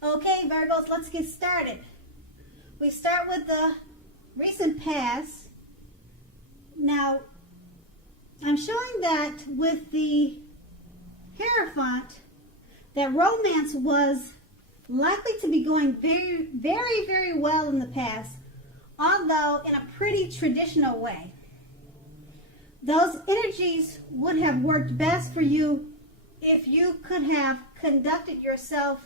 Okay, Virgos, let's get started. We start with the recent past. Now, I'm showing that with the Hierophant, that romance was likely to be going very well in the past, although in a pretty traditional way. Those energies would have worked best for you if you could have conducted yourself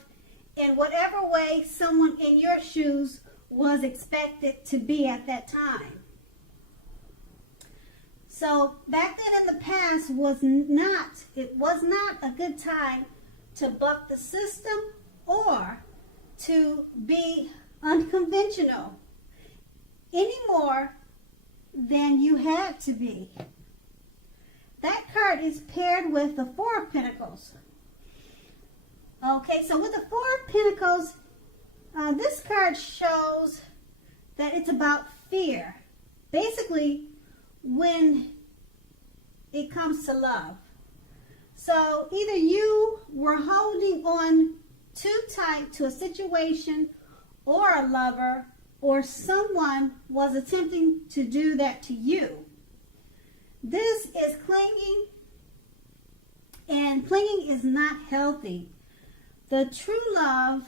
in whatever way someone in your shoes was expected to be at that time. So back then in the past it was not a good time to buck the system or to be unconventional any more than you had to be. That card is paired with the Four of Pentacles. Okay, so with the Four of Pentacles, this card shows that it's about fear. Basically, when it comes to love. So either you were holding on too tight to a situation or a lover, or someone was attempting to do that to you. This is clinging, and clinging is not healthy. The true love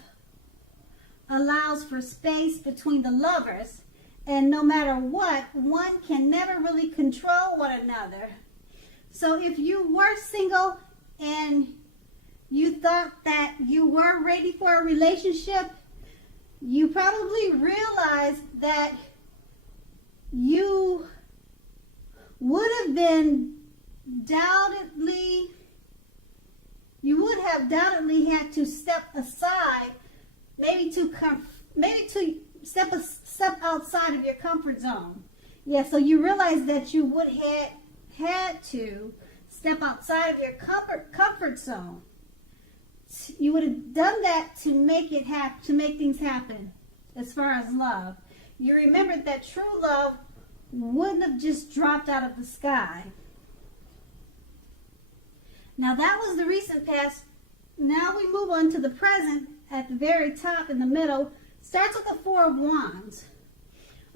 allows for space between the lovers, and no matter what, one can never really control one another. So if you were single and you thought that you were ready for a relationship, you probably realized that you would have doubtedly had to step aside, maybe to step outside of your comfort zone. Yeah, so you realize that you would have had to step outside of your comfort zone. You would have done that to make things happen as far as love. You remembered that true love wouldn't have just dropped out of the sky. Now that was the recent past. Now we move on to the present. At the very top in the middle starts with the Four of Wands.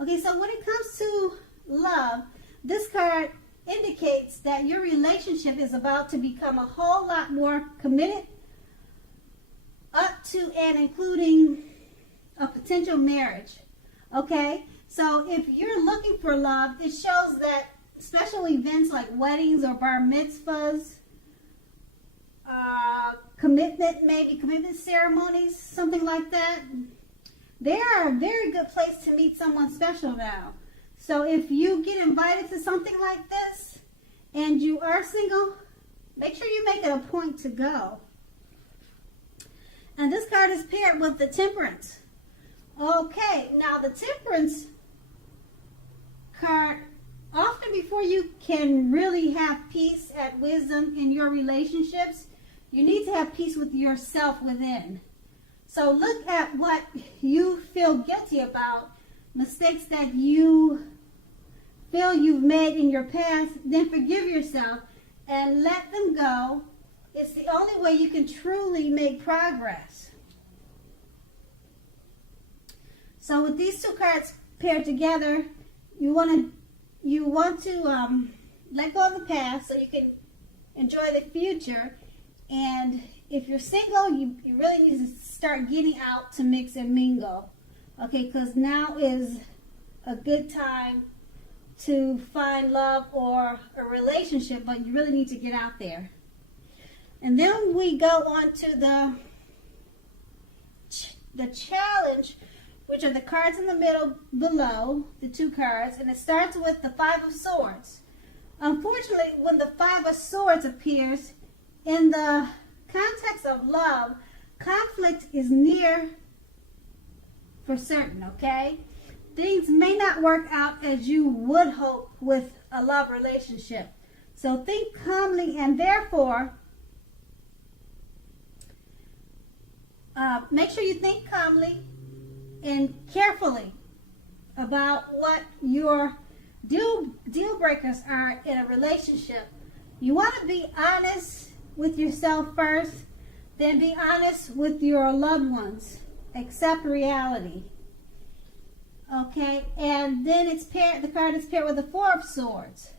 Okay, so when it comes to love, this card indicates that your relationship is about to become a whole lot more committed, up to and including a potential marriage. Okay, so if you're looking for love, it shows that special events like weddings or bar mitzvahs, commitment ceremonies, something like that, they are a very good place to meet someone special now. So if you get invited to something like this and you are single, make sure you make it a point to go. And this card is paired with the Temperance. Okay, now the Temperance card, often before you can really have peace and wisdom in your relationships, you need to have peace with yourself within. So look at what you feel guilty about, mistakes that you feel you've made in your past, then forgive yourself and let them go. It's the only way you can truly make progress. So with these two cards paired together, you want to let go of the past so you can enjoy the future. And if you're single, you really need to start getting out to mix and mingle. Okay, because now is a good time to find love or a relationship, but you really need to get out there. And then we go on to the challenge, which are the cards in the middle below, the two cards, and it starts with the Five of Swords. Unfortunately, when the Five of Swords appears, in the context of love, conflict is near for certain, okay? Things may not work out as you would hope with a love relationship. So think calmly, and therefore, make sure you think calmly and carefully about what your deal breakers are in a relationship. You want to be honest with yourself first. Then be honest with your loved ones. Accept reality. Okay, and then the card is paired with the Four of Swords.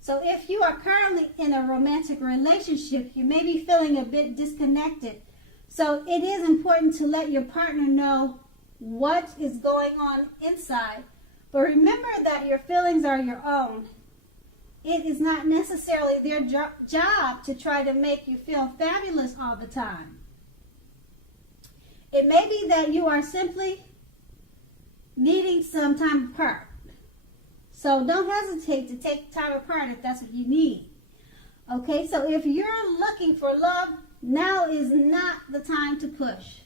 So if you are currently in a romantic relationship, you may be feeling a bit disconnected. So it is important to let your partner know what is going on inside. But remember that your feelings are your own. It is not necessarily their job to try to make you feel fabulous all the time. It may be that you are simply needing some time apart. So don't hesitate to take time apart if that's what you need. Okay, so if you're looking for love, now is not the time to push.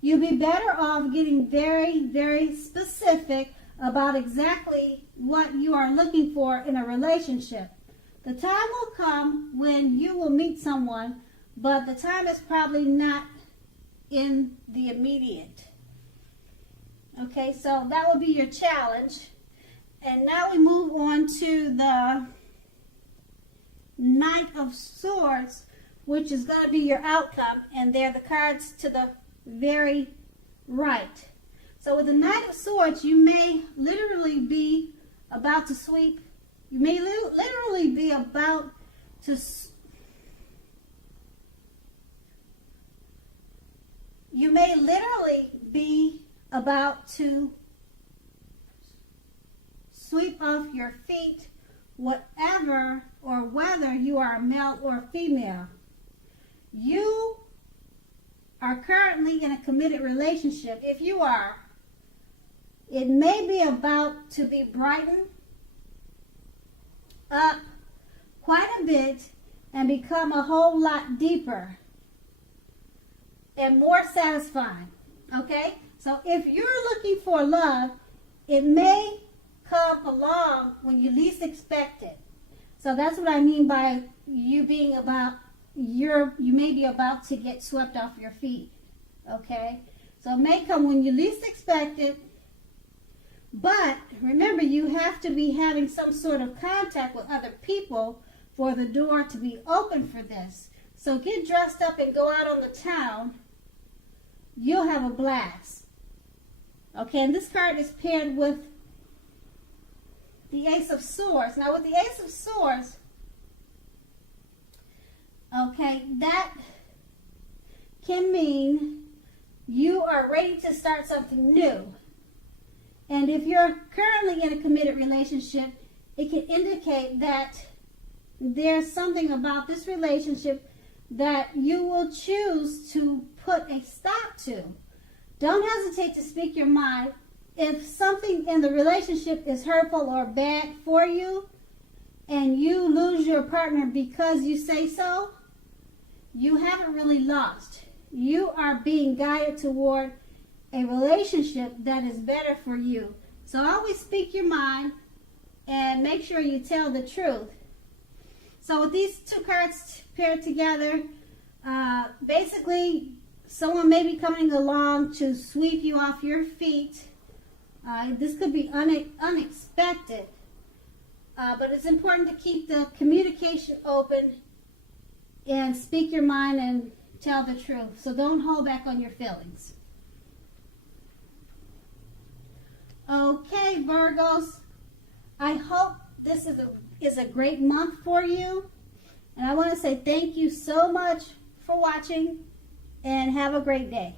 You'll be better off getting very, very specific about exactly what you are looking for in a relationship. The time will come when you will meet someone, but the time is probably not in the immediate. Okay, so that will be your challenge. And now we move on to the Knight of Swords, which is going to be your outcome, and they're the cards to the very right. So with the Knight of Swords, you may literally be about to sweep. You may literally be about to sweep off your feet, whatever or whether you are a male or female. You are currently in a committed relationship. If you are, it may be about to be brightened up quite a bit and become a whole lot deeper and more satisfying. Okay? So if you're looking for love, it may come along when you least expect it. So that's what I mean by you being about, you may be about to get swept off your feet. Okay? So it may come when you least expect it. But remember, you have to be having some sort of contact with other people for the door to be open for this. So get dressed up and go out on the town. You'll have a blast. Okay, and this card is paired with the Ace of Swords. Now with the Ace of Swords, okay, that can mean you are ready to start something new. And if you're currently in a committed relationship, it can indicate that there's something about this relationship that you will choose to put a stop to. Don't hesitate to speak your mind. If something in the relationship is hurtful or bad for you, and you lose your partner because you say so, you haven't really lost. You are being guided toward a relationship that is better for you. So always speak your mind and make sure you tell the truth. So with these two cards paired together, basically someone may be coming along to sweep you off your feet. This could be unexpected, but it's important to keep the communication open and speak your mind and tell the truth. So don't hold back on your feelings. Okay, Virgos, I hope this is a great month for you. And I want to say thank you so much for watching and have a great day.